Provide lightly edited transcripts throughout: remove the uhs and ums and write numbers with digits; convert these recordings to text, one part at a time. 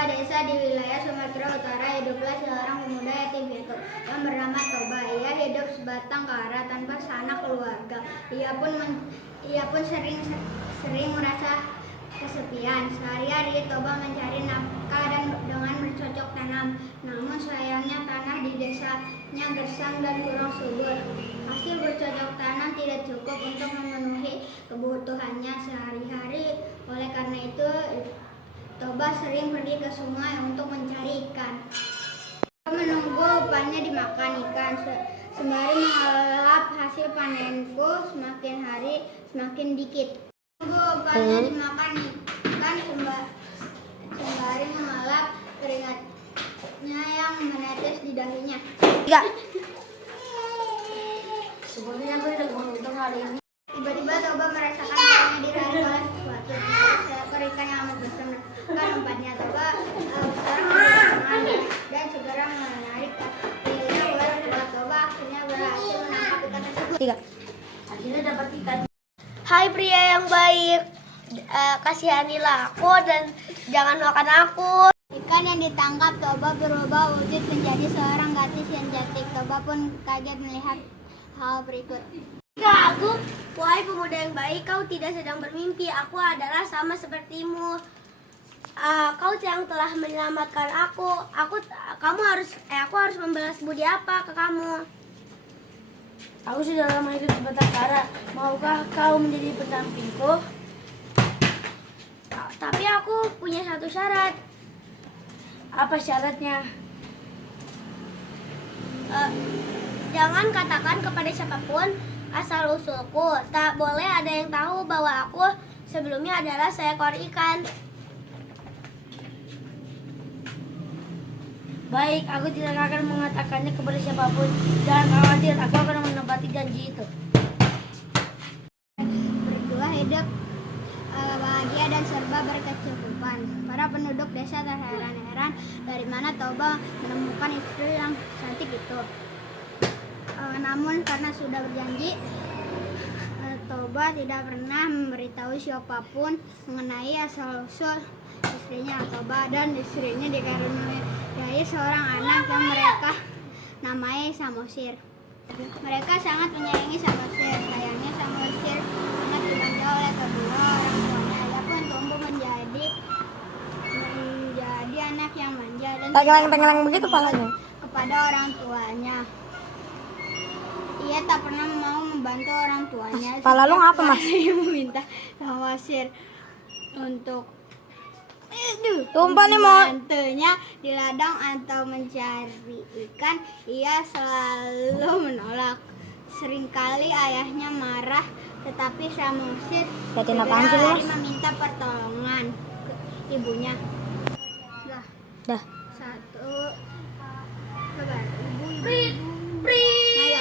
sebuah desa di wilayah Sumatera Utara hiduplah seorang pemuda yatim piatu yang bernama Toba. Ia hidup sebatang kara tanpa sanak keluarga. Ia pun sering merasa kesepian. Sehari-hari Toba mencari nafkah dan dengan bercocok tanam. Namun sayangnya tanah di desanya gersang dan kurang subur. Hasil bercocok tanam tidak cukup untuk memenuhi kebutuhannya sehari-hari. Oleh karena itu, Toba sering pergi ke sungai untuk mencari ikan. Menunggu upahnya dimakan ikan. Sembari mengelap hasil panenku, semakin hari semakin dikit. Menunggu upahnya dimakan ikan, sembari mengelap keringatnya yang menetes di dahinya. Sebenarnya aku tidak beruntung hari ini. Tiba-tiba Toba merasakan kayaknya diraih oleh sesuatu. Seekor ikan yang amat besar menekan umpatnya. Toba sekarang bersemangat dan segera menarik kakinya ular kuat. Toba akhirnya berhasil menangkap ikan tersebut. Akhirnya dapat ikan. Hai pria yang baik, kasihanilah aku dan jangan makan aku. Ikan yang ditangkap Toba berubah wujud menjadi seorang gadis yang cantik. Toba pun kaget melihat hal berikut. Aku, wahai pemuda yang baik, kau tidak sedang bermimpi. Aku adalah sama sepertimu. Kau yang telah menyelamatkan aku. Aku harus membalas budi apa ke kamu? Aku sudah lama hidup sebatang kara. Maukah kau menjadi pendampingku? Tapi aku punya satu syarat. Apa syaratnya? Jangan katakan kepada siapapun asal usulku. Tak boleh ada yang tahu bahwa aku sebelumnya adalah seekor ikan. Baik, aku tidak akan mengatakannya kepada siapapun. Jangan khawatir, aku akan menepati janji itu. Berdua hidup bahagia dan serba berkecukupan. Para penduduk desa terheran-heran dari mana Toba menemukan istri yang cantik itu. Namun karena sudah berjanji, Toba tidak pernah memberitahu siapapun mengenai asal-usul istrinya. Toba dan istrinya dikaruniai seorang anak yang mereka namai Samosir. Mereka sangat menyayangi Samosir. Sayangnya Samosir sangat dibangga oleh kedua orang tuanya. Ia pun tumbuh menjadi anak yang manja dan Pengelang begitu palanya. kepada orang tuanya. Ia tak pernah mau membantu orang tuanya. Pala lu ngapa, Mas? Ia meminta Samosir untuk Tumpah nih, Mo. bantunya di ladang atau mencari ikan. Ia selalu menolak. Seringkali ayahnya marah, tetapi Samosir Liatin apaan sih, Mas? meminta pertolongan ke ibunya. Dah. Satu, kabar ibu. Prit. Ayo,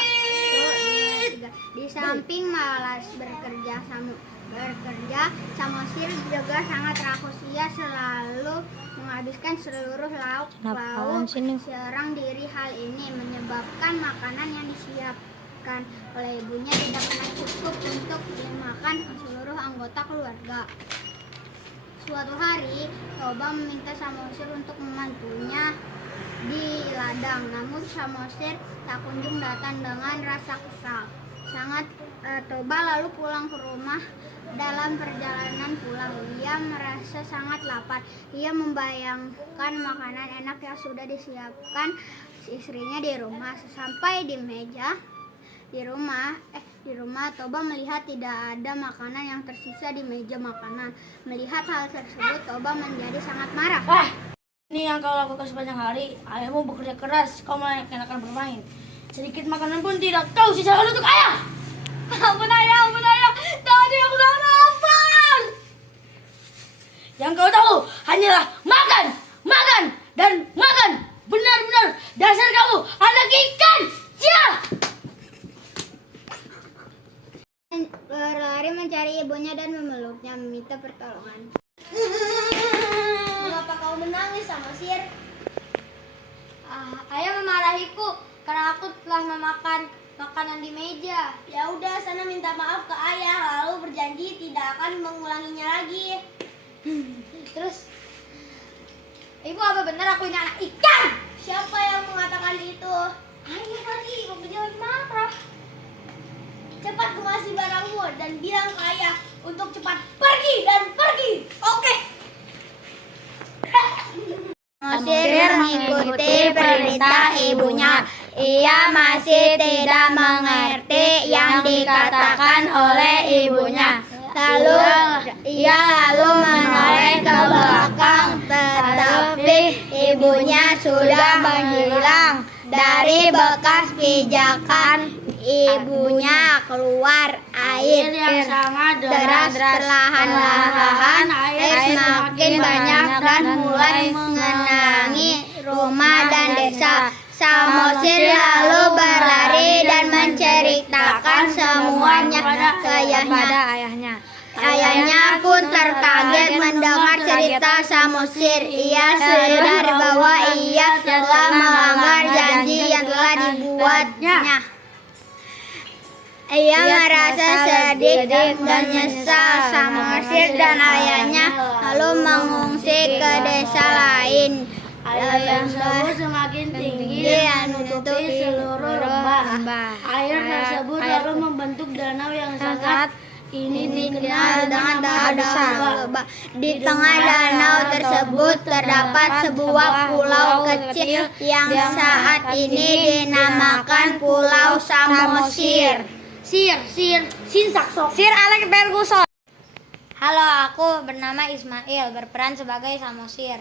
1, 2, 3. Di samping malas bekerja, Samosir juga sangat rakus. Ia selalu menghabiskan seluruur lauk serang diri. Hal ini menyebabkan makanan yang disiapkan oleh ibunya tidak pernah cukup untuk dimakan seluruh anggota keluarga. Suatu hari, Toba meminta Samosir untuk membantunya di ladang. Namun Samosir tak kunjung datang dengan rasa kesal. Toba lalu pulang ke rumah. Dalam perjalanan pulang, ia merasa sangat lapar. Ia membayangkan makanan enak yang sudah disiapkan istrinya di rumah. Sesampai di rumah, Toba melihat tidak ada makanan yang tersisa di meja makanan. Melihat hal tersebut, Toba menjadi sangat marah. Ini yang kau lakukan sepanjang hari. Ayahmu bekerja keras, kau malah enakan bermain. Sedikit makanan pun tidak kau sisakan untuk ayah. Ampun ayah. Tadi aku salah lapar. Yang kau tahu hanyalah makan, dan makan. Benar-benar dasar kamu anak ikan. Ya. Berlari mencari ibunya dan memeluknya, meminta pertolongan. Mengapa kau menangis, Samosir? Ayah memarahiku karena aku telah memakan makanan di meja. Ya udah, sana minta maaf ke ayah lalu berjanji tidak akan mengulanginya lagi. Terus Ibu, apa benar aku ini anak ikan? Siapa yang mengatakan itu? Ayah tadi, mobilnya lagi marah. Cepat kemasi barangmu dan bilang ke ayah untuk cepat pergi dan pergi. Oke. Samosir mengikuti perintah ibunya. Ia masih tidak mengerti yang dikatakan oleh ibunya. Ia lalu menoleh ke belakang, tetapi ibunya sudah menghilang. Dari bekas pijakan ibunya keluar air yang sangat deras. Perlahan-lahan air semakin banyak dan mulai mengenangi rumah dan desa. Samosir lalu berlari dan menceritakan semuanya ke ayahnya. Ayahnya pun terkaget mendengar cerita Samosir. Ia sadar bahwa ia telah melanggar janji yang telah dibuatnya. Ia merasa sedih dan menyesal. Samosir dan ayahnya lalu mengungsi ke desa lain. Air tersebut semakin tinggi dan menutupi seluruh lembah. Air tersebut lalu membentuk danau yang sangat ini dikenal dengan danau Toba. Di tengah danau tersebut terdapat sebuah pulau kecil yang saat ini dinamakan Pulau Samosir. Sir Alex Ferguson. Halo, aku bernama Ismail, berperan sebagai Samosir.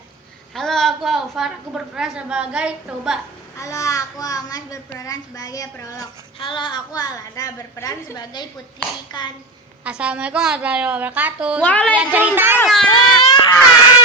Halo, aku Aufar, aku berperan sebagai Toba. Halo, aku Amas berperan sebagai Prolog. Halo, aku Alana berperan sebagai Putri Ikan. Assalamualaikum warahmatullahi wabarakatuh. Waalaikumsalam. Sekian ceritanya.